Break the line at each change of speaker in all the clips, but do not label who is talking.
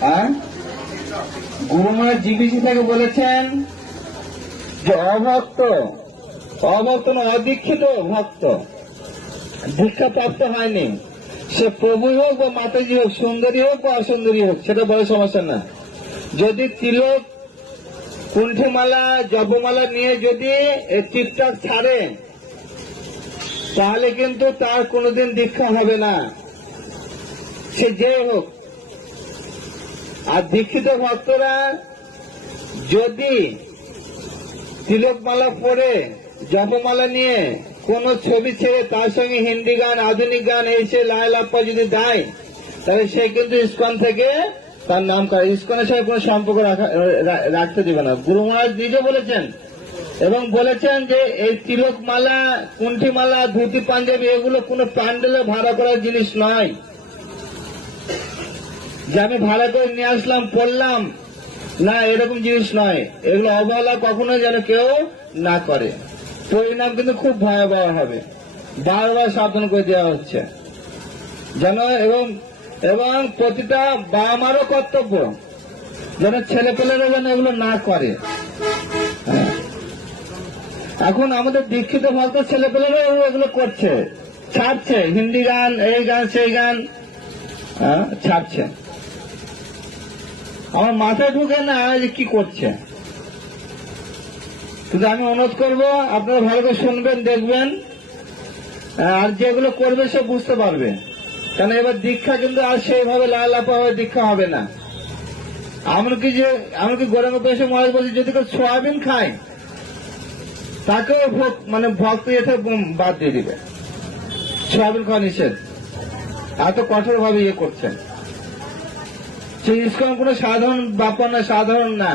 হ্যাঁ? গুরুমার জিবিসি থেকে বলেছেন যে অভক্ত অভক্ত না অদীক্ষিত ভক্ত। দীক্ষা প্রাপ্ত হয়নি। সে প্রভু হোক বা মাতাজি হোক, সুন্দরী হোক বা অসুন্দরী হোক, সেটা বড় সমস্যা না। যদি তিলক কুণ্ঠিমালা জবমালা নিয়ে যদি টিকটক ছাড়ে, তাহলে কিন্তু তার কোনোদিন দীক্ষা হবে না। সে যে হোক। আর দীক্ষিত ভক্তরা যদি তিলকমালা পরে জপমালা নিয়ে কোন ছবি ছেড়ে তার সঙ্গে হিন্দি গান, আধুনিক গান এসে লাইলাপ্পা যদি দেয়, তাহলে সে কিন্তু ইস্কন থেকে তার নাম করে। ইস্কনের সঙ্গে কোনো সম্পর্ক রাখা- রাখতে দিবে না। গুরু মহারাজ নিজে বলেছেন এবং বলেছেন যে এই তিলকমালা, কুণ্ঠিমালা, ধুতি, পাঞ্জাবি, এগুলো কোনো প্যান্ডেলে ভাড়া করার জিনিস নয়। যে আমি ভালো করে নিয়ে আসলাম পড়লাম। না এরকম জিনিস নয়। এগুলো অবহেলা কখনো যেন কেউ না করে। পরিণাম কিন্তু খুব ভয়াবহ হবে। বারবার সাবধান করে দেওয়া হচ্ছে। যেন এবং এবং প্রতিটা বাবা মারও কর্তব্য যেন ছেলে পেলেরা যেন এগুলো না করে। হ্যাঁ। এখন আমাদের দীক্ষিত ভক্ত ছেলে পেলেরা এগুলো করছে। ছাড়ছে। হিন্দি গান এই গান সেই গান হ্যাঁ, ছাড়ছে। আমার মাথায় ঢুকে না যে কি করছে? কিন্তু আমি অনুরোধ করব, আপনারা ভালো করে শুনবেন, দেখবেন। আর যেগুলো করবে সে বুঝতে পারবে। কারণ এবার দীক্ষা কিন্তু আর সেইভাবে লালাপা হয়ে দীক্ষা হবে না। এমনকি যে, এমনকি গোরঙ্গ পেশে মহারাজ বলছে, যদি কেউ সোয়াবিন খায়, তাকেও ভোগ- মানে ভক্ত এতে বাদ দিয়ে দিবে। সোয়াবিন খাওয়া নিষেধ। এত কঠোরভাবে ইয়ে করছেন। সেই ইস্কন কোনো সাধারণ ব্যাপার না, সাধারণ না।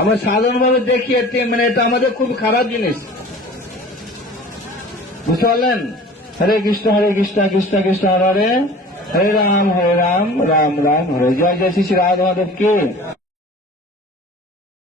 আমরা সাধারণ ভাবে দেখি মানে এটা আমাদের খুব খারাপ জিনিস। বুঝতে পারলেন? হরে কৃষ্ণ হরে কৃষ্ণ কৃষ্ণ কৃষ্ণ, হরে হরে রাম হরে রাম রাম রাম, হরে। জয় জয় শ্রী শ্রী রাধা মাধব কি